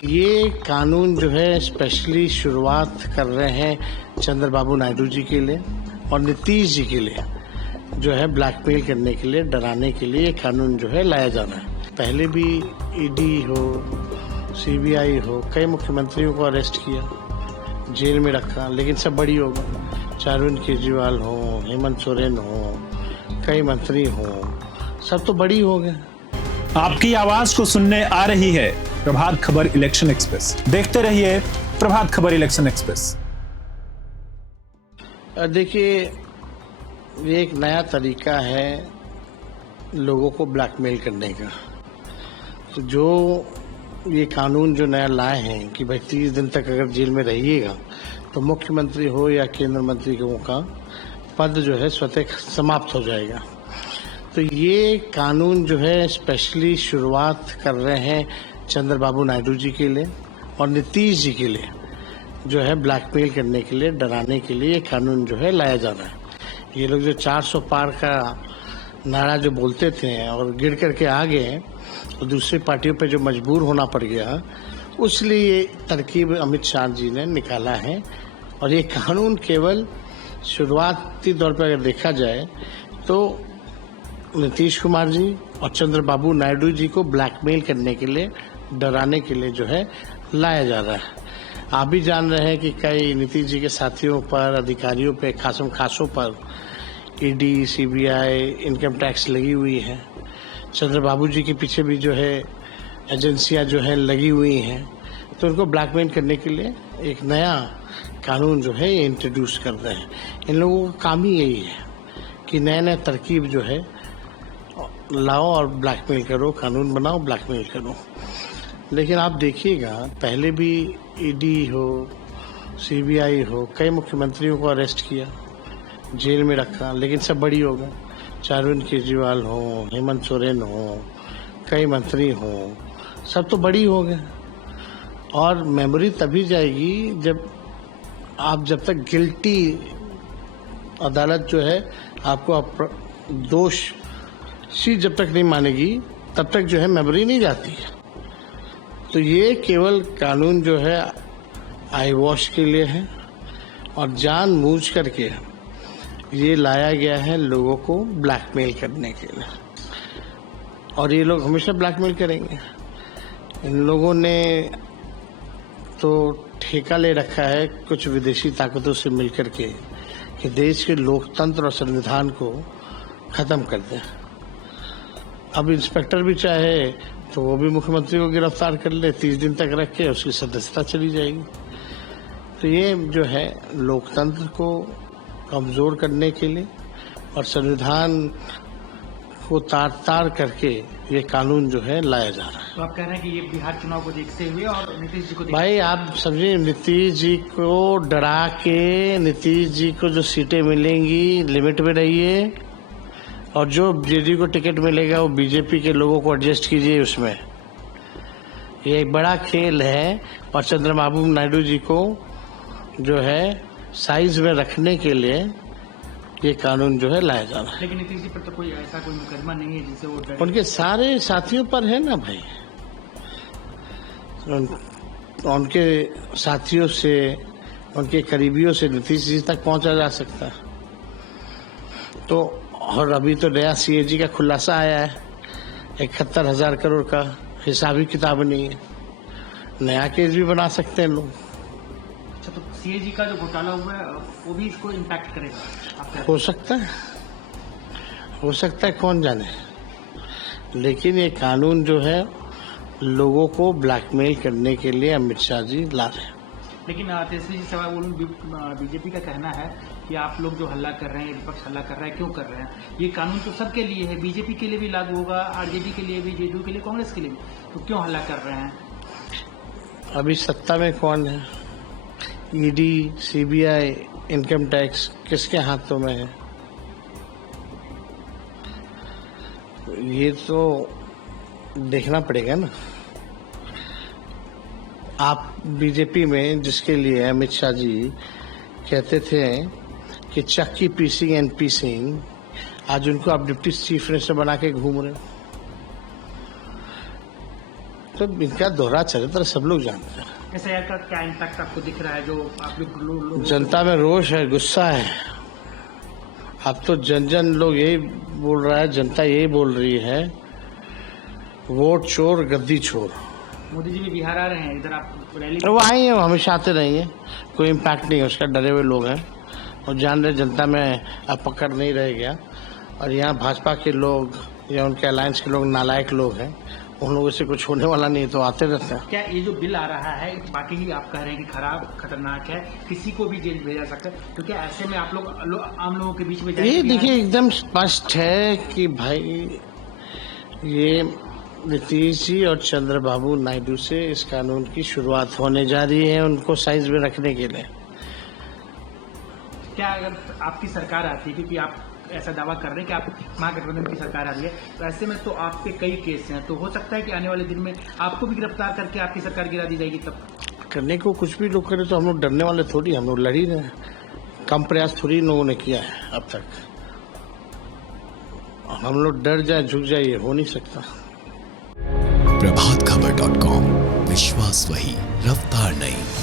ये कानून जो है स्पेशली शुरुआत कर रहे हैं चंद्रबाबू नायडू जी के लिए और नीतीश जी के लिए, जो है ब्लैकमेल करने के लिए, डराने के लिए ये कानून जो है लाया जा रहा है। पहले भी ईडी हो, सीबीआई हो, कई मुख्यमंत्रियों को अरेस्ट किया, जेल में रखा, लेकिन सब बड़ी हो गई। चाहे अरविंद केजरीवाल हो, हेमंत सोरेन हो, कई मंत्री हो, सब तो बड़ी हो गए। आपकी आवाज को सुनने आ रही है प्रभात खबर इलेक्शन एक्सप्रेस। देखते रहिए प्रभात खबर इलेक्शन एक्सप्रेस। देखिए, ये एक नया तरीका है लोगों को ब्लैकमेल करने का। तो जो ये कानून जो नया लाए हैं कि भाई 30 दिन तक अगर जेल में रहिएगा तो मुख्यमंत्री हो या केंद्र मंत्री का पद जो है स्वतः समाप्त हो जाएगा। तो ये कानून जो है स्पेशली शुरुआत कर रहे हैं चंद्रबाबू नायडू जी के लिए और नीतीश जी के लिए, जो है ब्लैकमेल करने के लिए, डराने के लिए ये कानून जो है लाया जा रहा है। ये लोग जो 400 पार का नारा जो बोलते थे और गिर करके आ गए और दूसरी पार्टियों पे जो मजबूर होना पड़ गया, उसलिए ये तरकीब अमित शाह जी ने निकाला है। और ये कानून केवल शुरुआती तौर पर अगर देखा जाए तो नीतीश कुमार जी और चंद्रबाबू नायडू जी को ब्लैकमेल करने के लिए, डराने के लिए जो है लाया जा रहा है। आप भी जान रहे हैं कि कई नीतीश जी के साथियों पर, अधिकारियों पे, खासों पर ईडी, सीबीआई, इनकम टैक्स लगी हुई है। चंद्रबाबू जी के पीछे भी जो है एजेंसियां जो है लगी हुई हैं। तो उनको ब्लैकमेल करने के लिए एक नया कानून जो है ये इंट्रोड्यूस कर रहे हैं। इन लोगों का काम ही यही है कि नए नए तरकीब जो है लाओ और ब्लैकमेल करो, कानून बनाओ, ब्लैकमेल करो। लेकिन आप देखिएगा, पहले भी ईडी हो, सीबीआई हो, कई मुख्यमंत्रियों को अरेस्ट किया, जेल में रखा, लेकिन सब बड़ी हो गए। चाहे अरविंद केजरीवाल हो, हेमंत सोरेन हो, कई मंत्री हो, सब तो बड़ी हो गए। और मेमोरी तभी जाएगी जब तक गिल्टी अदालत जो है आपको दोषी जब तक नहीं मानेगी, तब तक जो है मेमोरी नहीं जाती है। तो ये केवल कानून जो है आई वॉश के लिए है और जानबूझ करके ये लाया गया है लोगों को ब्लैकमेल करने के लिए। और ये लोग हमेशा ब्लैकमेल करेंगे। इन लोगों ने तो ठेका ले रखा है कुछ विदेशी ताकतों से मिलकर के कि देश के लोकतंत्र और संविधान को खत्म कर दें। अब इंस्पेक्टर भी चाहे तो वो भी मुख्यमंत्री को गिरफ्तार कर ले, 30 दिन तक रख के उसकी सदस्यता चली जाएगी। तो ये जो है लोकतंत्र को कमजोर करने के लिए और संविधान को तार करके ये कानून जो है लाया जा रहा है। तो आप कह रहे हैं कि ये बिहार चुनाव को देखते हुए और नीतीश जी को भाई आप समझिए, नीतीश जी को डरा के, नीतीश जी को जो सीटें मिलेंगी लिमिट में रहिए और जो जेडी को टिकट मिलेगा वो बीजेपी के लोगों को एडजस्ट कीजिए उसमें। ये एक बड़ा खेल है और चंद्रबाबू नायडू जी को जो है साइज में रखने के लिए ये कानून जो है लाया जा रहा है। लेकिन नीतीश जी पर तो कोई ऐसा कोई मुकदमा नहीं है जिससे वो उनके सारे साथियों पर है ना भाई। उनके साथियों से, उनके करीबियों से नीतीश जी तक पहुंचा जा सकता है। तो और अभी तो नया सीएजी का खुलासा आया है, 71,000 करोड़ का, हिसाबी किताब नहीं है। नया केस भी बना सकते हैं लोग। अच्छा, तो सीएजी का जो घोटाला हुआ है वो भी इसको इम्पैक्ट करेगा? हो सकता है, कौन जाने। लेकिन ये कानून जो है लोगों को ब्लैकमेल करने के लिए अमित शाह जी ला रहे हैं। लेकिन तेजस्वी जी सवाल बीजेपी का कहना है कि आप लोग जो हल्ला कर रहे हैं, विपक्ष हल्ला कर रहा है, क्यों कर रहे हैं? ये कानून तो सबके लिए है, बीजेपी के लिए भी लागू होगा, आरजेडी के लिए भी, जेडीयू के लिए, कांग्रेस के लिए भी, तो क्यों हल्ला कर रहे हैं? अभी सत्ता में कौन है? ईडी, सीबीआई, इनकम टैक्स किसके हाथों में है? ये तो देखना पड़ेगा ना। आप बीजेपी में, जिसके लिए अमित शाह जी कहते थे कि चक्की पीसिंग एंड पीसिंग, आज उनको आप डिप्टी चीफ मिनिस्टर बना के घूम रहे हो। तो इनका दोहरा चरित्र सब लोग जानते हैं। SIR का क्या इम्पैक्ट आपको दिख रहा है जो आप लोग जनता में रोष है, गुस्सा है। अब तो जन लोग यही बोल रहा है, जनता यही बोल रही है, वोट चोर गद्दी चोर। मोदी जी भी बिहार आ रहे हैं, इधर आप रैली वो आए हैं, हमेशा आते रहेंगे, कोई इम्पैक्ट नहीं है उसका। डरे हुए लोग हैं और जान रहे जनता में अब पकड़ नहीं रह गया। और यहाँ भाजपा के लोग या उनके अलायंस के लोग नालायक लोग हैं, उन लोगों से कुछ होने वाला नहीं, तो आते रहते हैं। क्या ये जो बिल आ रहा है बाकी ही आप कह रहे हैं कि खराब खतरनाक है, किसी को भी जेल भेजा सकता है, तो क्या ऐसे में आप लोग आम लोगों के बीच में ये देखिए एकदम स्पष्ट है कि भाई ये नीतीश जी और चंद्रबाबू नायडू से इस कानून की शुरुआत होने जा रही है, उनको साइज में रखने के लिए। क्या अगर आपकी सरकार आती है, क्योंकि आप ऐसा दावा कर रहे हैं कि आप महागठबंधन की सरकार आ रही है, तो ऐसे में तो आप पे कई केस हैं, तो हो सकता है कि आने वाले दिन में आपको भी गिरफ्तार करके आपकी सरकार गिरा दी जाएगी। तब करने को कुछ भी लोग करें तो हम लोग डरने वाले थोड़ी, हम लोग लड़ ही रहे हैं। कम प्रयास थोड़ी लोगों ने किया है अब तक। हम लोग डर जाए झुक जाए ये हो नहीं सकता। प्रभातखबर.com, विश्वास वही, रफ्तार नहीं।